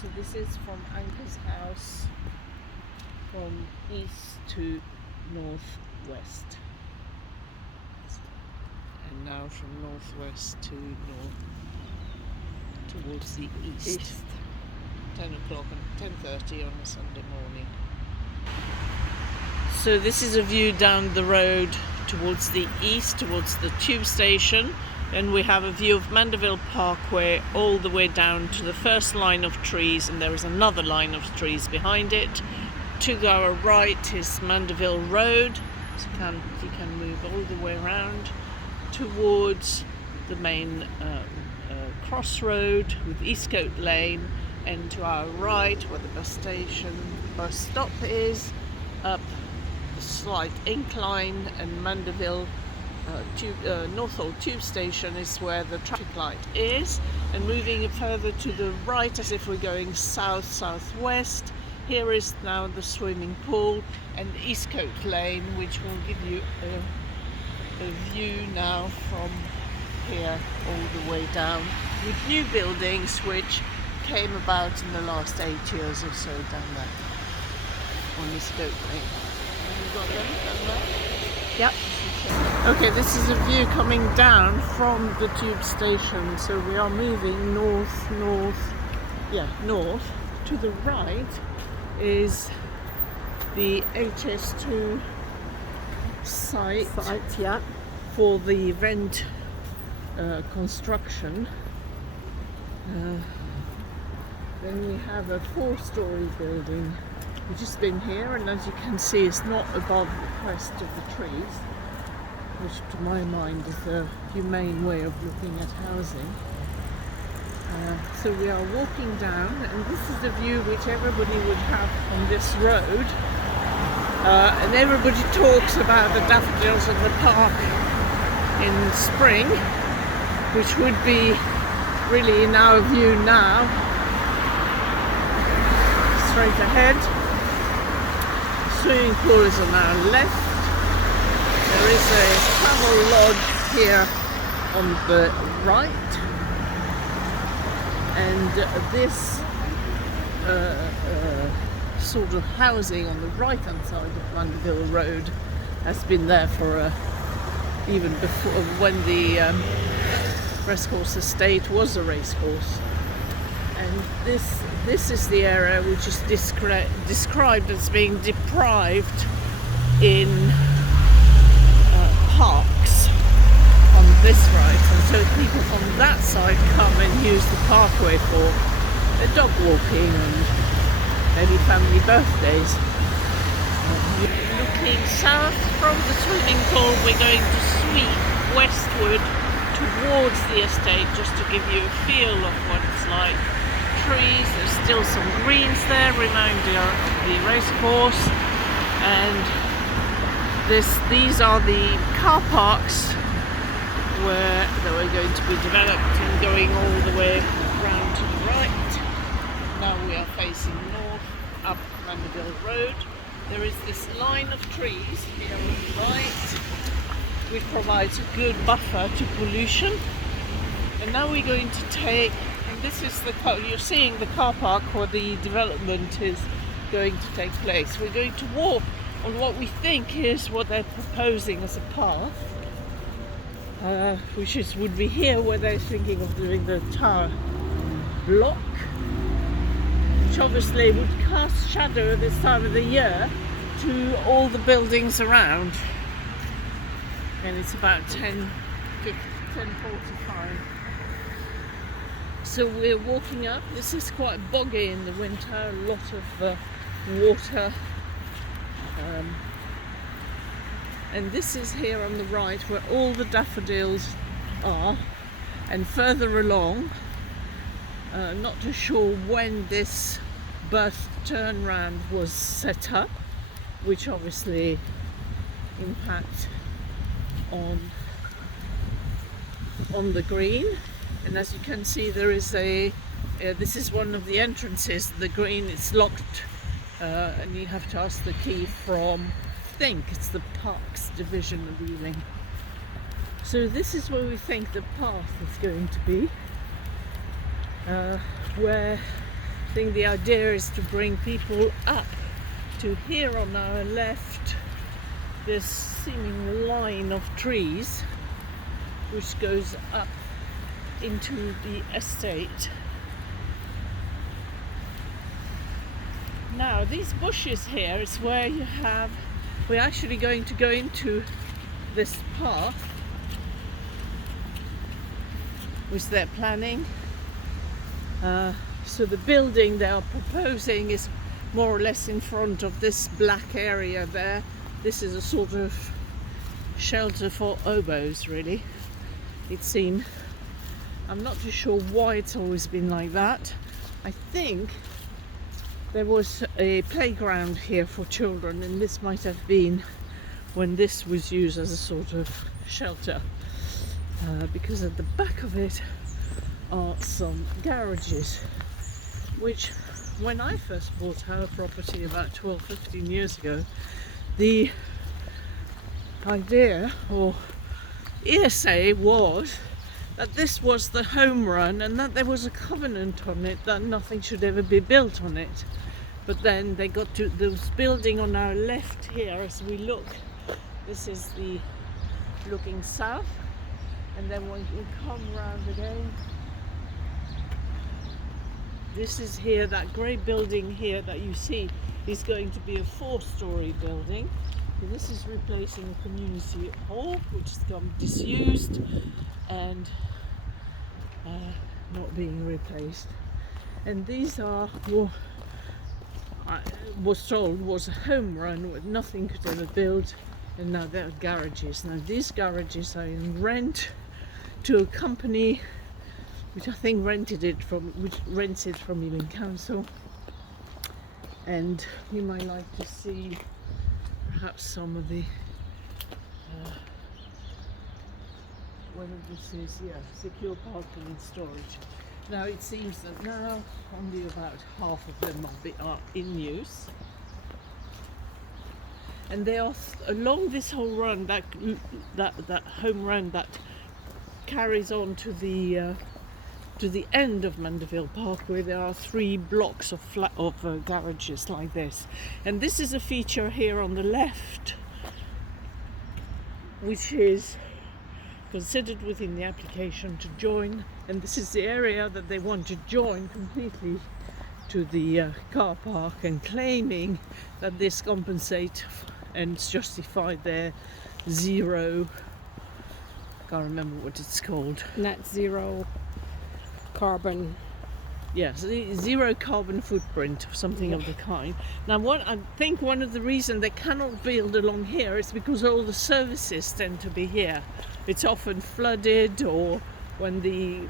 So this is from Anchor's house, from east to northwest, and now from northwest to north towards the east. 10 o'clock and 10:30 on a Sunday morning. So this is a view down the road towards the east, towards the tube station. Then we have a view of Mandeville Parkway all the way down to the first line of trees, and there is another line of trees behind it. To our right is Mandeville Road, so you can move all the way around towards the main crossroad with Eastcote Lane, and to our right where the bus stop is, up the slight incline, and Mandeville Northolt tube station is where the traffic light is, and moving further to the right as if we're going south-southwest, here is now the swimming pool and Eastcote Lane, which will give you a view now from here all the way down, with new buildings which came about in the last 8 years or so down there on Eastcote Lane. Have you got them down there? Yep. Okay, this is a view coming down from the tube station. So we are moving north. To the right is the HS2 site, Yeah. for the event construction. Then we have a 4-story building which has been here, and as you can see it's not above the crest of the trees, which to my mind is a humane way of looking at housing. So we are walking down, and this is the view which everybody would have from this road, and everybody talks about the daffodils of the park in spring, which would be really in our view now. Straight ahead, swimming pool is on our left. There is a travel lodge here on the right, and this sort of housing on the right hand side of Mandeville Road has been there for even before, when the racecourse estate was a racecourse. And this is the area which is described as being deprived in parks on this right, and so people from that side come and use the parkway for their dog walking and maybe family birthdays. Looking south from the swimming pool, we're going to sweep westward towards the estate just to give you a feel of what it's like. Trees, there's still some greens there, reminder of the racecourse, and these are the car parks where they were going to be developed and going all the way round to the right. Now we are facing north up Mandeville Road. There is this line of trees here on the right, which provides a good buffer to pollution. And now we're going to take, and this is you're seeing the car park where the development is going to take place. We're going to walk on what we think is what they're proposing as a path, which would be here where they're thinking of doing the tower block, which obviously would cast shadow this time of the year to all the buildings around. And it's about 10:45. So we're walking up. This is quite boggy in the winter, a lot of water. And this is here on the right where all the daffodils are, and further along, not too sure when this bus turnaround was set up, which obviously impact on the green. And as you can see, there is this is one of the entrances. The green is locked, and you have to ask the key from, I think it's the Parks Division of Ealing. So this is where we think the path is going to be, where I think the idea is to bring people up to here on our left, this seeming line of trees which goes up into the estate. Now these bushes here is where you have, we're actually going to go into this path which they're planning. So the building they are proposing is more or less in front of this black area there. This is a sort of shelter for oboes, really, it seemed. I'm not too sure why it's always been like that. I think there was a playground here for children, and this might have been when this was used as a sort of shelter, because at the back of it are some garages, which when I first bought our property about 12-15 years ago, the idea or hearsay was that this was the home run and that there was a covenant on it that nothing should ever be built on it. But then they got to this building on our left here as we look. This is the looking south, and then when you come round again, this is here, that grey building here that you see is going to be a 4-story building. This is replacing a community hall which has become disused and not being replaced. And these are what I was told was a home run where nothing could ever build, and now they're garages. Now these garages are in rent to a company which I think rents it from Ely Council, and you might like to see perhaps some of the whether this is secure parking and storage. Now it seems that now only about half of them are in use, and they are along this whole run, that home run that carries on to the end of Mandeville Parkway. There are 3 blocks of garages like this, and this is a feature here on the left which is considered within the application to join, and this is the area that they want to join completely to the car park, and claiming that this compensates and justify their zero, I can't remember what it's called, net zero carbon. Yes, zero carbon footprint or something of the kind. Now, I think one of the reasons they cannot build along here is because all the services tend to be here. It's often flooded, or when the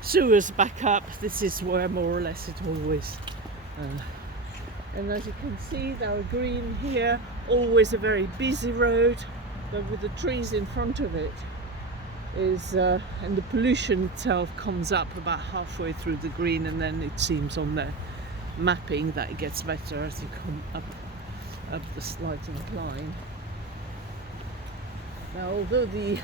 sewers back up, this is where more or less it always. And as you can see, there are green here, always a very busy road, but with the trees in front of it is, and the pollution itself comes up about halfway through the green, and then it seems on the mapping that it gets better as you come up the slight incline. Now, although the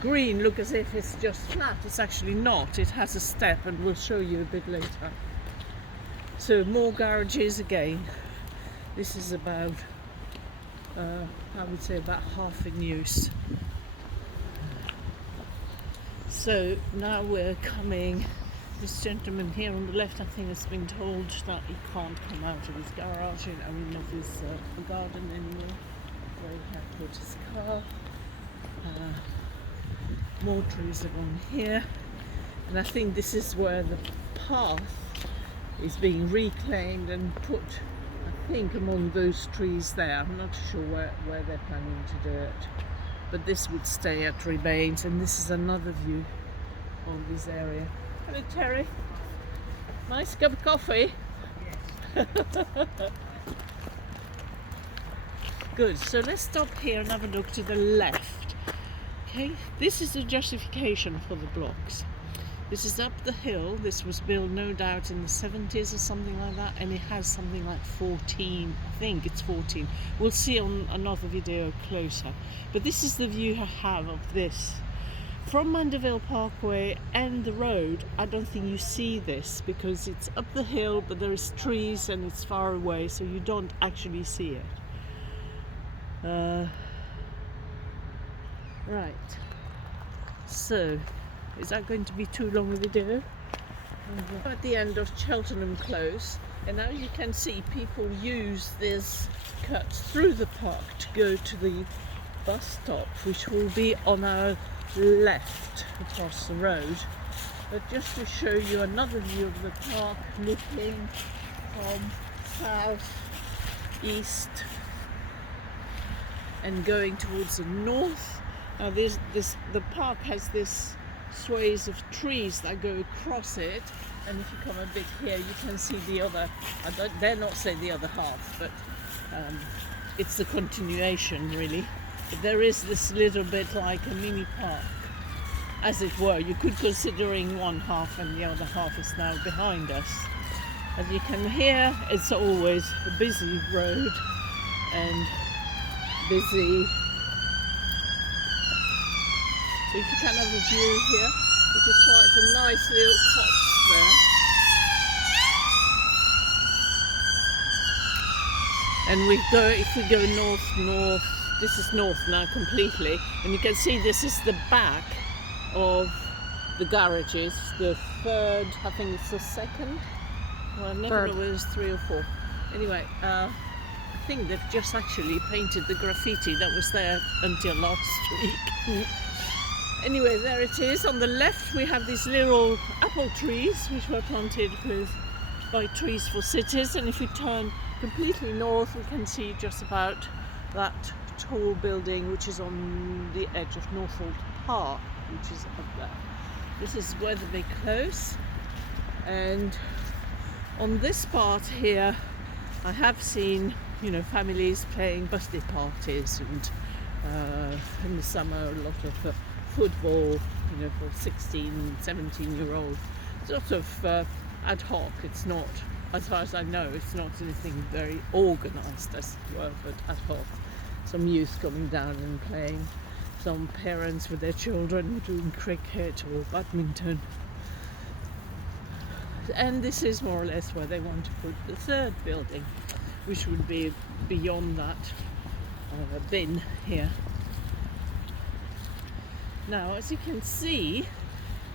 green look as if it's just flat, it's actually not. It has a step, and we'll show you a bit later. So more garages again. This is about, I would say about half in use. So now we're coming, this gentleman here on the left, I think, has been told that he can't come out of his garage, of his garden anymore, where he had put his car. More trees are on here, and I think this is where the path is being reclaimed and put, I think, among those trees there. I'm not sure where they're planning to do it, but this would stay at remains. And this is another view on this area. Hello, Terry. Nice cup of coffee. Yes. Good, so let's stop here and have a look to the left. Okay, this is the justification for the blocks. This is up the hill. This was built no doubt in the 70s or something like that, and it has something like 14, I think it's 14. We'll see on another video closer. But this is the view I have of this from Mandeville Parkway and the road, I don't think you see this because it's up the hill, but there is trees and it's far away, so you don't actually see it. Right. So, is that going to be too long a video? At the end of Cheltenham Close, and now you can see people use this cut through the park to go to the bus stop, which will be on our left across the road. But just to show you another view of the park, looking from south, east, and going towards the north. Now the park has this sways of trees that go across it, and if you come a bit here you can see the other, I dare not say the other half, but it's the continuation really. But there is this little bit like a mini park, as it were. You could considering one half and the other half is now behind us. As you can hear, it's always a busy road and busy. So you can have a view here, which is quite a nice little copse there. And if we go north, this is north now completely, and you can see this is the back of the garages, the third, I think it's the second, well, I never know whether it's 3 or 4. Anyway, I think they've just actually painted the graffiti that was there until last week. Anyway, there it is. On the left we have these little apple trees which were planted by Trees for Cities, and if we turn completely north we can see just about that tall building which is on the edge of Northolt Park, which is up there. This is where the big close, and on this part here I have seen, you know, families playing birthday parties, and in the summer a lot of football, you know, for 16, 17-year-olds, sort of ad hoc. It's not, as far as I know, it's not anything very organised as it were, but ad hoc. Some youth coming down and playing, some parents with their children doing cricket or badminton. And this is more or less where they want to put the third building, which would be beyond that bin here. Now, as you can see,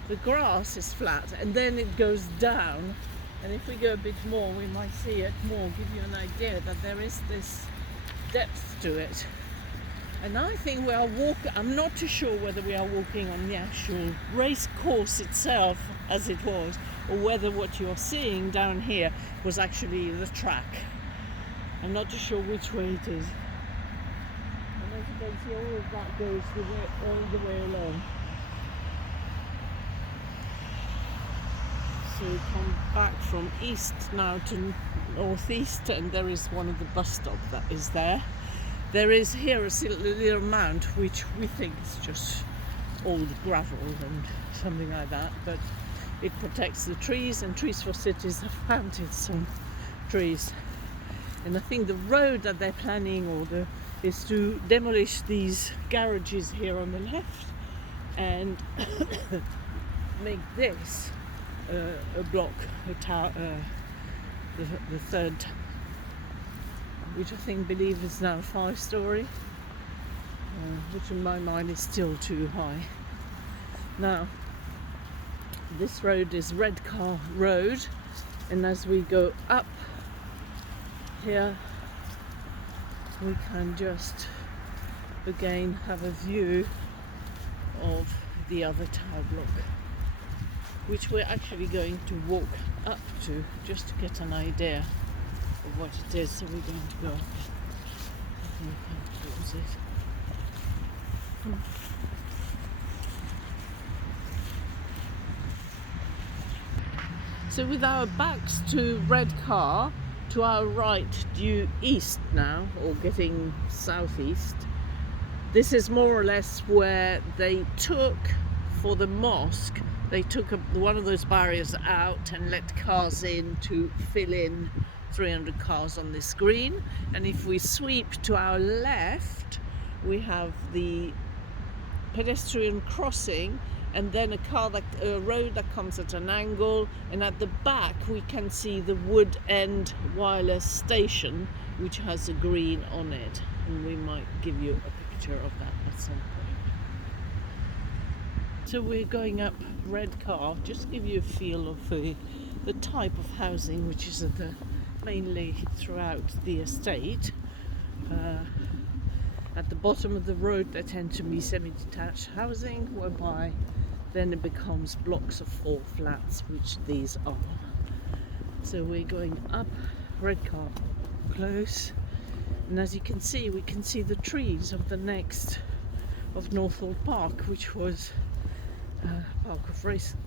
the grass is flat and then it goes down, and if we go a bit more we might see it more, give you an idea that there is this depth to it. And I think we are walking, I'm not too sure whether we are walking on the actual race course itself as it was, or whether what you're seeing down here was actually the track. I'm not too sure which way it is. And as you can see, all of that goes all the way along. So we come back from east now to northeast, and there is one of the bus stops that is there. There is here a little mound which we think is just old gravel and something like that, but it protects the trees, and Trees for Cities have planted some trees. And I think the road that they're planning is to demolish these garages here on the left and make this a block, a tower, the third, which I believe is now 5-storey, which in my mind is still too high. Now, this road is Redcar Road, and as we go up here we can just again have a view of the other tower block, which we're actually going to walk up to just to get an idea of what it is. So we're going to go up towards it. So with our backs to Redcar, to our right due east now, or getting southeast, this is more or less where they took, for the mosque, they took one of those barriers out and let cars in to fill in 300 cars on this green. And if we sweep to our left, we have the pedestrian crossing, and then a road that comes at an angle, and at the back we can see the Wood End wireless station, which has a green on it, and we might give you a picture of that at some point. So we're going up Redcar, just to give you a feel of the type of housing which is mainly throughout the estate. At the bottom of the road there tend to be semi-detached housing, whereby then it becomes blocks of 4 flats, which these are. So we're going up Redcar Close, and as you can see, we can see the trees of Northolt Park, which was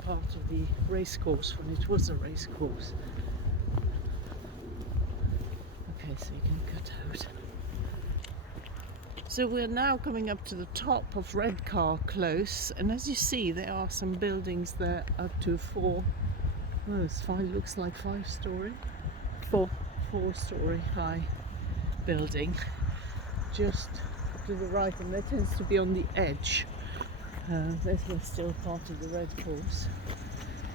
part of the racecourse when it was a racecourse. Okay, so you can cut out. So we're now coming up to the top of Redcar Close, and as you see, there are some buildings there up to looks like 5-story, 4-story high building, just to the right, and that tends to be on the edge. This is still part of the red course.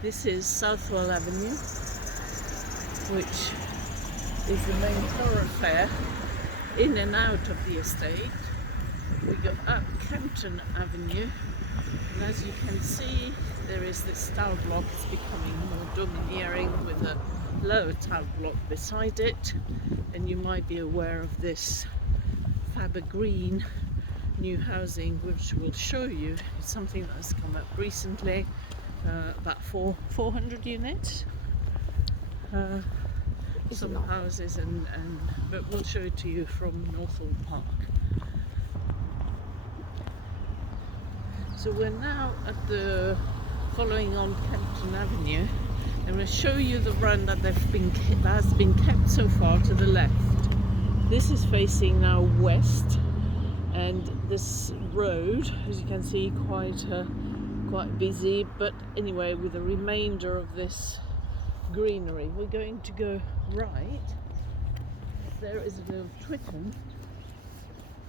This is Southwell Avenue, which is the main thoroughfare in and out of the estate. We go up Kempton Avenue, and as you can see, there is this tower block. It's becoming more domineering with a lower tower block beside it, and you might be aware of this Faber Green new housing, which we'll show you. It's something that has come up recently, about 400 units. Some houses, but we'll show it to you from Northolt Park. So we're now following on Kempton Avenue, and we'll show you the run that has been kept so far to the left. This is facing now west, and this road, as you can see, quite busy, but anyway, with the remainder of this greenery. We're going to go right. There is a little twitten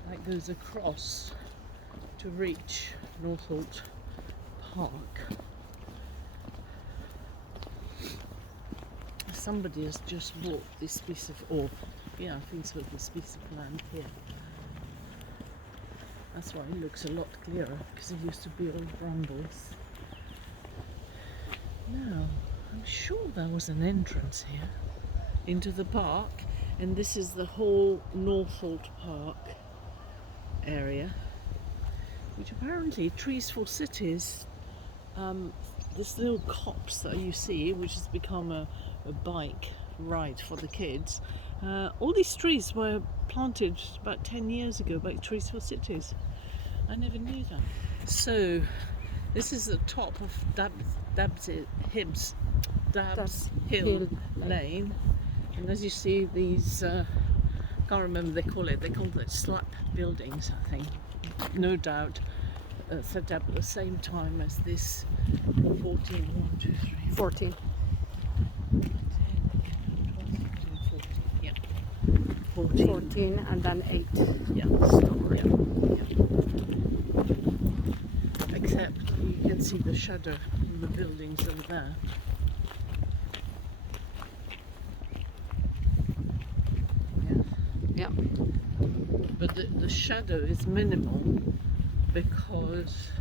that goes across to reach Northolt Park. Somebody has just bought this piece of, I think so, this piece of land here. That's why it looks a lot clearer, because it used to be all brambles. Now, I'm sure there was an entrance here into the park, and this is the whole Northolt Park area, which apparently Trees for Cities, this little copse that you see, which has become a bike ride for the kids, all these trees were planted about 10 years ago by Trees for Cities. I never knew that. So this is the top of Dabbs Hill Lane, and as you see, these can't remember they call it slab buildings, I think, no doubt set up at the same time as this 14 and then 8 story. Except you can see the shadow of the buildings over there. Yeah. But the shadow is minimal because,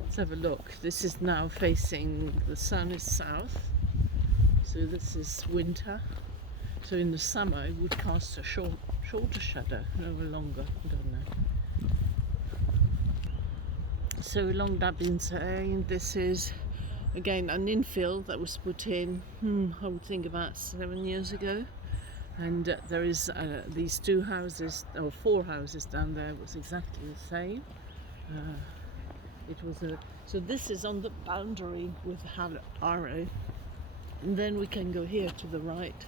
let's have a look. This is now facing, the sun is south, so this is winter. So in the summer it would cast a shorter shadow, no longer, I don't know. So along Dublin Way, this is again an infill that was put in, I would think about 7 years ago. And there is these 2 houses, or 4 houses down there, was exactly the same. So this is on the boundary with Harrow, and then we can go here to the right.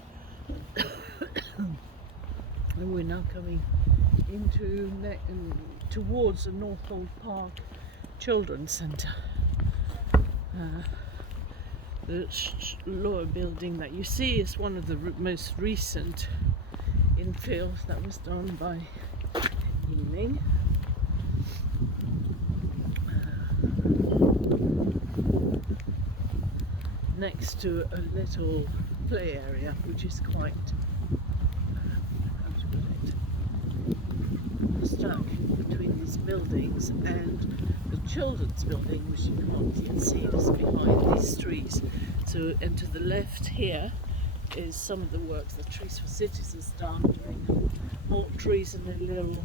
And we're now coming towards the Northolt Park Children's Centre. The lower building that you see is one of the most recent infills that was done by Ealing. next to a little play area, which is quite, how to put it, stuck between these buildings and the children's building, which you can't yet see, is behind these trees. So, and to the left here is some of the work that Trees for Cities has done, doing more trees in a little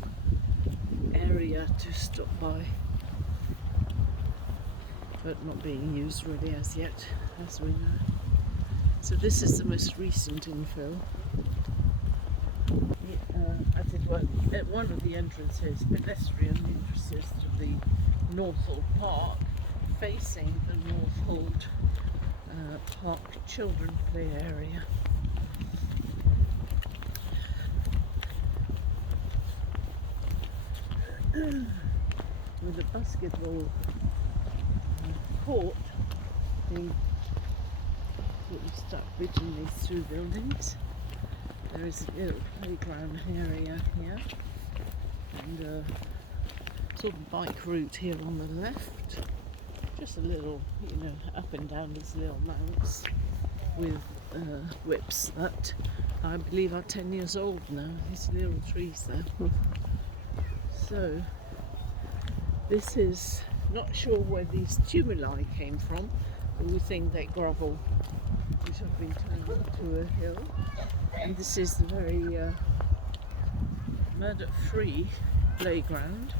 area to stop by, but not being used really as yet, as we know. So this is the most recent infill. As it were, at one of the entrances, pedestrian entrances to the Northolt Park, facing the Northolt Park children play area. With a basketball court being sort of stuck between these two buildings. There is a little playground area here and a sort of bike route here on the left. Just a little, you know, up and down these little mounts with whips that I believe are 10 years old now, these little trees there. So this is, not sure where these tumuli came from, but we think they're gravel which have been turned into a hill. And this is the very murder-free playground.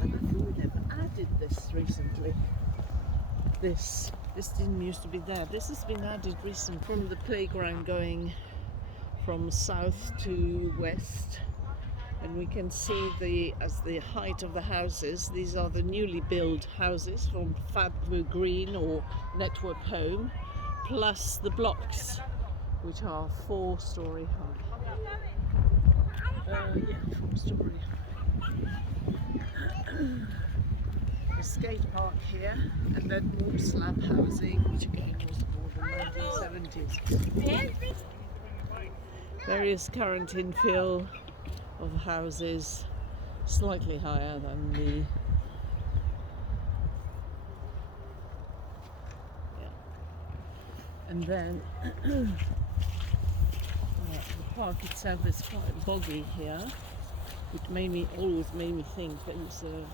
And I think we never added this recently. This didn't used to be there. This has been added recently from the playground going from south to west, and we can see as the height of the houses. These are the newly built houses from Fab Green or Network Home, plus the blocks, which are 4-story high. Yeah, 4-story high. A skate park here, and then more slab housing, which again was more than 1970s. Various current infill of houses, slightly higher than the and then the park itself is quite boggy here, which always made me think there was a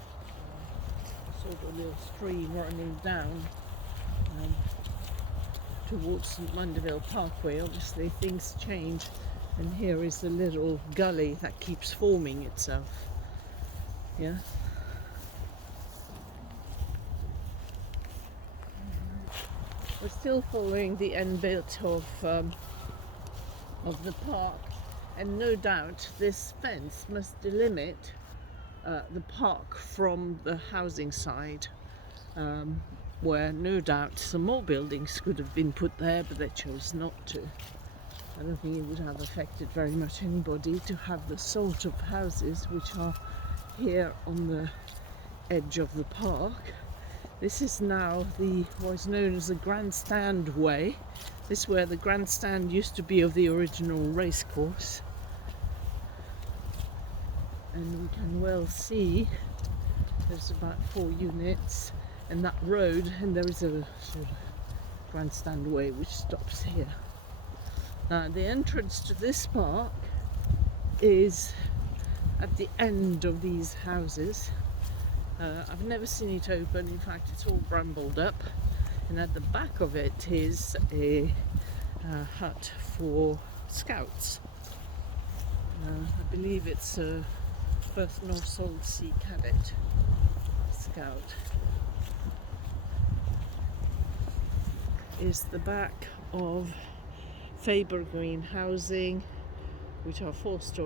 sort of little stream running down towards Mandeville Parkway. Obviously things change, and here is a little gully that keeps forming itself. Yeah. We're still following the end bit of the park, and no doubt this fence must delimit the park from the housing side, where no doubt some more buildings could have been put there, but they chose not to. I don't think it would have affected very much anybody to have the sort of houses which are here on the edge of the park. This is now what is known as the Grandstand Way. This is where the grandstand used to be of the original racecourse. And we can well see there's about 4 units and that road, and there is a sort of Grandstand Way which stops here. The entrance to this park is at the end of these houses. I've never seen it open. In fact, it's all brambled up, and at the back of it is a hut for scouts. I believe it's a first Northolt Sea Cadet Scout. Is the back of Faber Green housing, which are 4-story